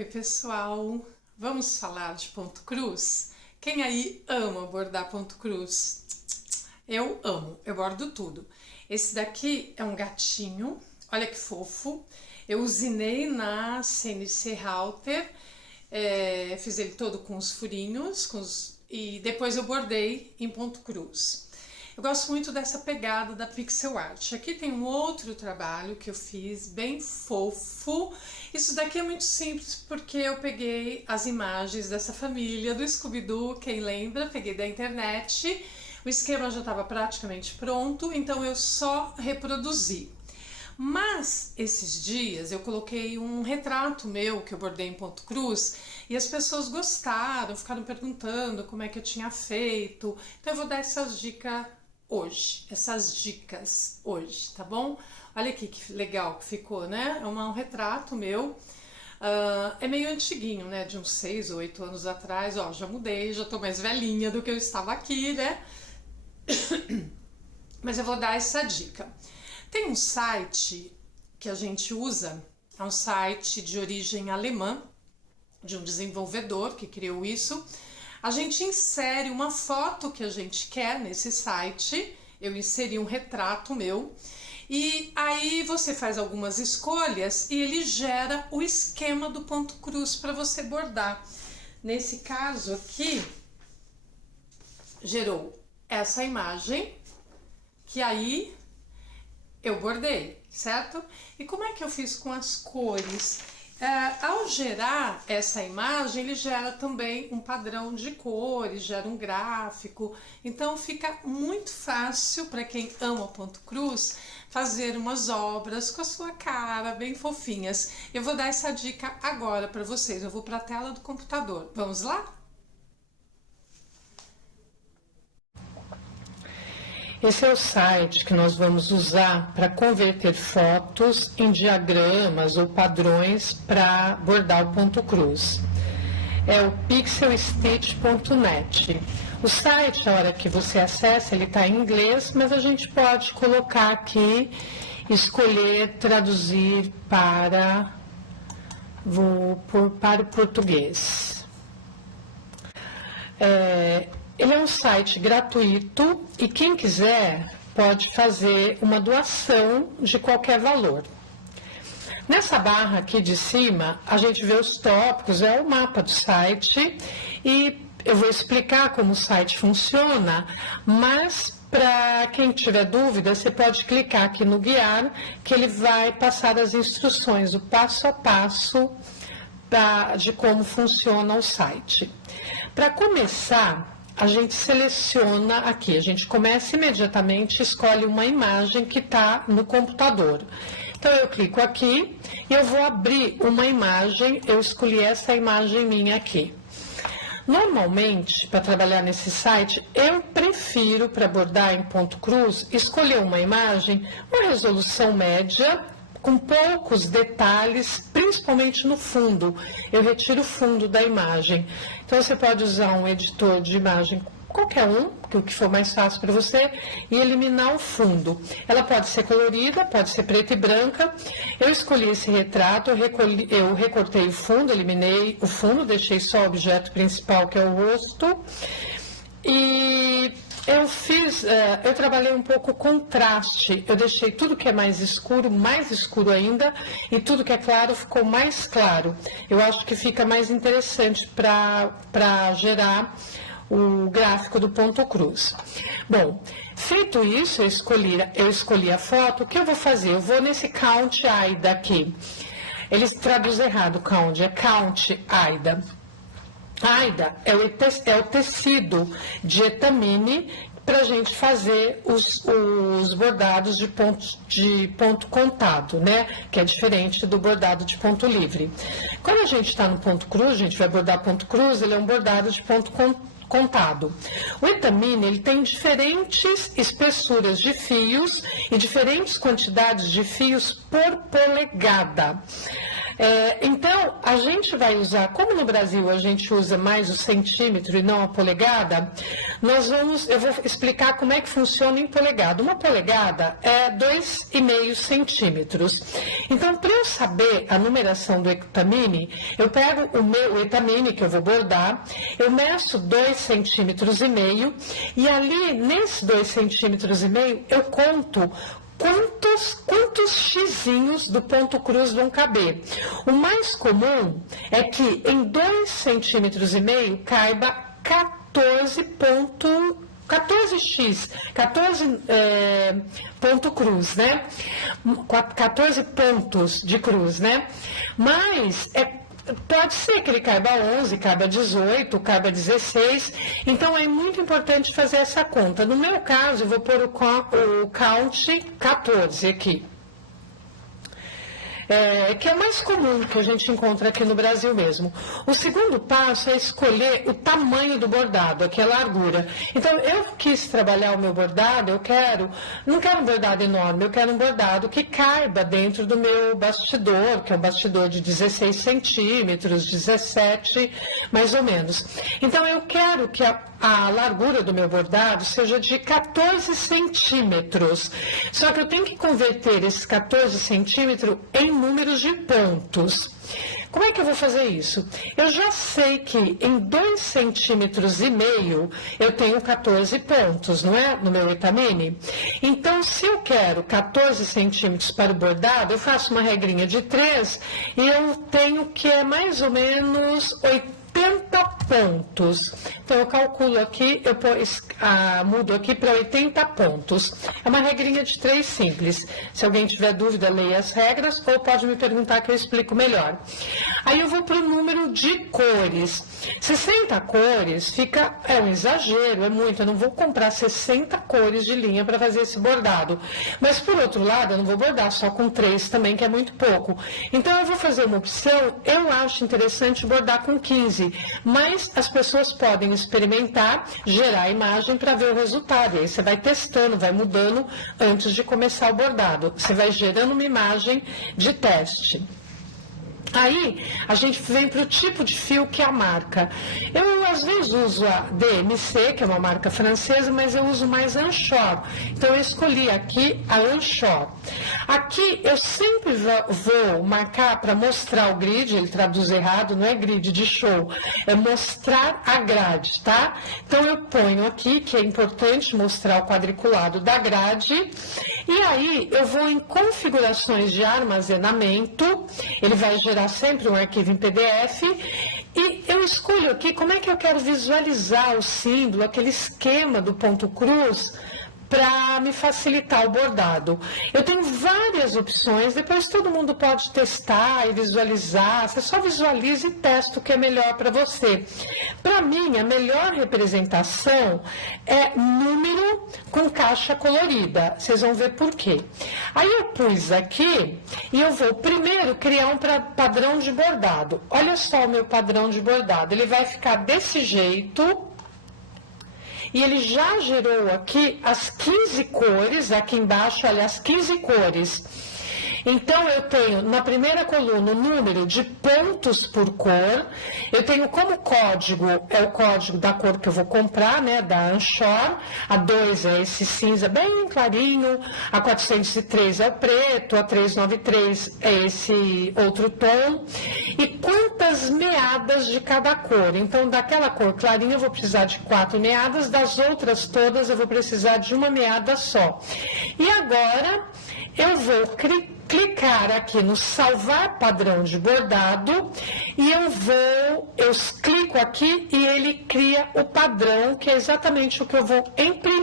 Oi pessoal, vamos falar de ponto cruz? Quem aí ama bordar ponto cruz? Eu amo, eu bordo tudo. Esse daqui é um gatinho, olha que fofo. Eu usinei na CNC Halter, fiz ele todo com os furinhos e depois eu bordei em ponto cruz. Eu gosto muito dessa pegada da pixel art. Aqui tem um outro trabalho que eu fiz, bem fofo. Isso daqui é muito simples porque eu peguei as imagens dessa família do Scooby-Doo, quem lembra, peguei da internet. O esquema já estava praticamente pronto, então eu só reproduzi. Mas esses dias eu coloquei um retrato meu que eu bordei em ponto cruz e as pessoas gostaram, ficaram perguntando como é que eu tinha feito. Então eu vou dar essas dicas hoje, tá bom? Olha aqui que legal que ficou, né? É um retrato meu. É meio antiguinho, né? De uns 6 ou 8 anos atrás. Ó, já mudei, já tô mais velhinha do que eu estava aqui, né? Mas eu vou dar essa dica. Tem um site que a gente usa, é um site de origem alemã, de um desenvolvedor que criou isso. A gente insere uma foto que a gente quer nesse site, eu inseri um retrato meu, e aí você faz algumas escolhas e ele gera o esquema do ponto cruz para você bordar. Nesse caso aqui, gerou essa imagem, que aí eu bordei, certo? E como é que eu fiz com as cores? Ao gerar essa imagem, ele gera também um padrão de cores, gera um gráfico. Então fica muito fácil para quem ama ponto cruz fazer umas obras com a sua cara, bem fofinhas. Eu vou dar essa dica agora para vocês. Eu vou para a tela do computador. Vamos lá? Esse é o site que nós vamos usar para converter fotos em diagramas ou padrões para bordar o ponto cruz. É o pixelstitch.net. O site, a hora que você acessa, ele está em inglês, mas a gente pode colocar aqui, escolher traduzir para o português. Ele é um site gratuito e quem quiser pode fazer uma doação de qualquer valor. Nessa barra aqui de cima, a gente vê os tópicos, é o mapa do site e eu vou explicar como o site funciona, mas para quem tiver dúvida, você pode clicar aqui no guiar, que ele vai passar as instruções, o passo a passo de como funciona o site. Para começar, a gente seleciona aqui, a gente começa imediatamente, escolhe uma imagem que está no computador. Então eu clico aqui e eu vou abrir uma imagem, eu escolhi essa imagem minha aqui. Normalmente, para trabalhar nesse site, eu prefiro, para bordar em ponto cruz, escolher uma imagem, uma resolução média, com poucos detalhes, principalmente no fundo. Eu retiro o fundo da imagem. Então, você pode usar um editor de imagem, qualquer um, o que for mais fácil para você, e eliminar o fundo. Ela pode ser colorida, pode ser preta e branca. Eu escolhi esse retrato, eu recortei o fundo, eliminei o fundo, deixei só o objeto principal, que é o rosto. E eu trabalhei um pouco o contraste, eu deixei tudo que é mais escuro ainda, e tudo que é claro ficou mais claro. Eu acho que fica mais interessante para gerar o gráfico do ponto cruz. Bom, feito isso, eu escolhi a foto, o que eu vou fazer? Eu vou nesse Count AIDA aqui. Eles traduzem errado, Count, é Count AIDA. AIDA é o tecido de etamine para a gente fazer os bordados de ponto contado, né? Que é diferente do bordado de ponto livre. Quando a gente está no ponto cruz, a gente vai bordar ponto cruz, ele é um bordado de ponto contado. O etamine, ele tem diferentes espessuras de fios e diferentes quantidades de fios por polegada. Então, a gente vai usar, como no Brasil a gente usa mais o centímetro e não a polegada, eu vou explicar como é que funciona em polegada. Uma polegada é 2,5 centímetros. Então, para eu saber a numeração do etamine, eu pego o etamine que eu vou bordar, eu meço 2,5 centímetros e ali, nesses 2,5 centímetros, eu conto quantos xizinhos do ponto cruz vão caber. O mais comum é que em 2,5 centímetros caiba 14 ponto cruz, né? 14 pontos de cruz, né? Mas pode ser que ele caiba 11, caiba 18, caiba 16, então é muito importante fazer essa conta. No meu caso, eu vou pôr o count 14 aqui. Que é mais comum que a gente encontra aqui no Brasil mesmo. O segundo passo é escolher o tamanho do bordado, aqui é a largura. Então, eu quis trabalhar o meu bordado, não quero um bordado enorme, eu quero um bordado que caiba dentro do meu bastidor, que é um bastidor de 16 centímetros, 17, mais ou menos. Então, eu quero que a largura do meu bordado seja de 14 centímetros. Só que eu tenho que converter esses 14 centímetros em números de pontos. Como é que eu vou fazer isso? Eu já sei que em 2,5 centímetros eu tenho 14 pontos, não é? No meu etamine. Então, se eu quero 14 centímetros para o bordado, eu faço uma regrinha de 3 e eu tenho que é mais ou menos 80 pontos. Então, eu calculo aqui, mudo aqui para 80 pontos. É uma regrinha de 3 simples. Se alguém tiver dúvida, leia as regras ou pode me perguntar que eu explico melhor. Aí eu vou para o número de cores. 60 cores é um exagero, é muito. Eu não vou comprar 60 cores de linha para fazer esse bordado. Mas, por outro lado, eu não vou bordar só com 3 também, que é muito pouco. Então, eu vou fazer uma opção, eu acho interessante bordar com 15. Mas as pessoas podem experimentar, gerar a imagem para ver o resultado. E aí você vai testando, vai mudando antes de começar o bordado. Você vai gerando uma imagem de teste. Aí, a gente vem para o tipo de fio que é a marca. Eu, às vezes, uso a DMC, que é uma marca francesa, mas eu uso mais a Anchor. Então, eu escolhi aqui a Anchor. Aqui, eu sempre vou marcar para mostrar o grid, ele traduz errado, não é grid de show, é mostrar a grade, tá? Então, eu ponho aqui, que é importante mostrar o quadriculado da grade, e aí, eu vou em configurações de armazenamento, ele vai gerar sempre um arquivo em PDF e eu escolho aqui como é que eu quero visualizar o símbolo, aquele esquema do ponto cruz para me facilitar o bordado. Eu tenho várias opções, depois todo mundo pode testar e visualizar, você só visualiza e testa o que é melhor para você. Para mim, a melhor representação é número com caixa colorida, vocês vão ver por quê. Aí eu pus aqui e eu vou primeiro criar um padrão de bordado. Olha só o meu padrão de bordado, ele vai ficar desse jeito. E ele já gerou aqui as 15 cores, aqui embaixo, olha, as 15 cores. Então, eu tenho na primeira coluna o número de pontos por cor, eu tenho como código, é o código da cor que eu vou comprar, né, da Anchor, a 2 é esse cinza bem clarinho, a 403 é o preto, a 393 é esse outro tom, e quantas meadas de cada cor. Então, daquela cor clarinha eu vou precisar de 4 meadas, das outras todas eu vou precisar de uma meada só. E agora, eu vou clicar aqui no salvar padrão de bordado e eu clico aqui e ele cria o padrão, que é exatamente o que eu vou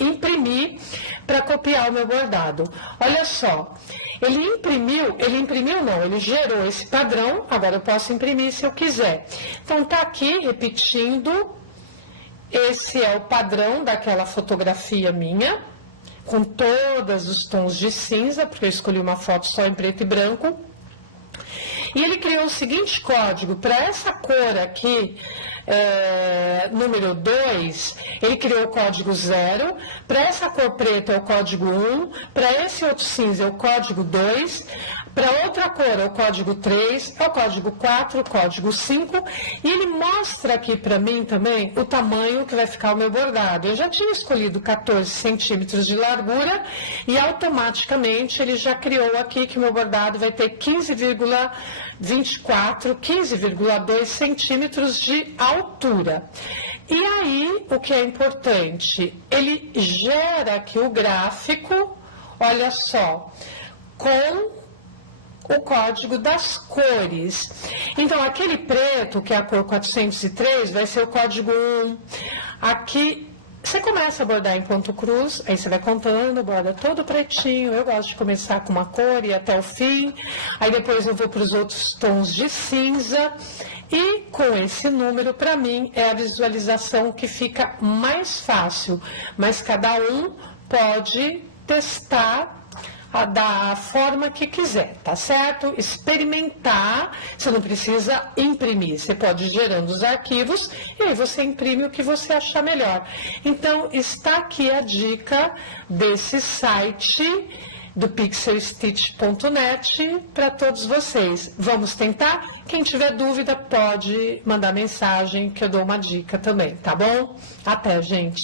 imprimir para copiar o meu bordado. Olha só, ele gerou esse padrão, agora eu posso imprimir se eu quiser. Então tá aqui, repetindo, esse é o padrão daquela fotografia minha, com todos os tons de cinza, porque eu escolhi uma foto só em preto e branco. E ele criou o seguinte código, para essa cor aqui, número 2, ele criou o código 0, para essa cor preta é o código 1, para esse outro cinza é o código 2, Para outra cor é o código 3, é o código 4, o código 5, e ele mostra aqui para mim também o tamanho que vai ficar o meu bordado. Eu já tinha escolhido 14 centímetros de largura e automaticamente ele já criou aqui que o meu bordado vai ter 15,24, 15,2 centímetros de altura. E aí, o que é importante, ele gera aqui o gráfico, olha só, com o código das cores. Então, aquele preto, que é a cor 403, vai ser o código 1. Aqui, você começa a bordar em ponto cruz, aí você vai contando, borda todo pretinho. Eu gosto de começar com uma cor e ir até o fim. Aí depois eu vou para os outros tons de cinza. E com esse número, para mim, é a visualização que fica mais fácil. Mas cada um pode testar da forma que quiser, tá certo? Experimentar, você não precisa imprimir, você pode ir gerando os arquivos e aí você imprime o que você achar melhor. Então, está aqui a dica desse site do pixelstitch.net para todos vocês. Vamos tentar? Quem tiver dúvida pode mandar mensagem que eu dou uma dica também, tá bom? Até, gente!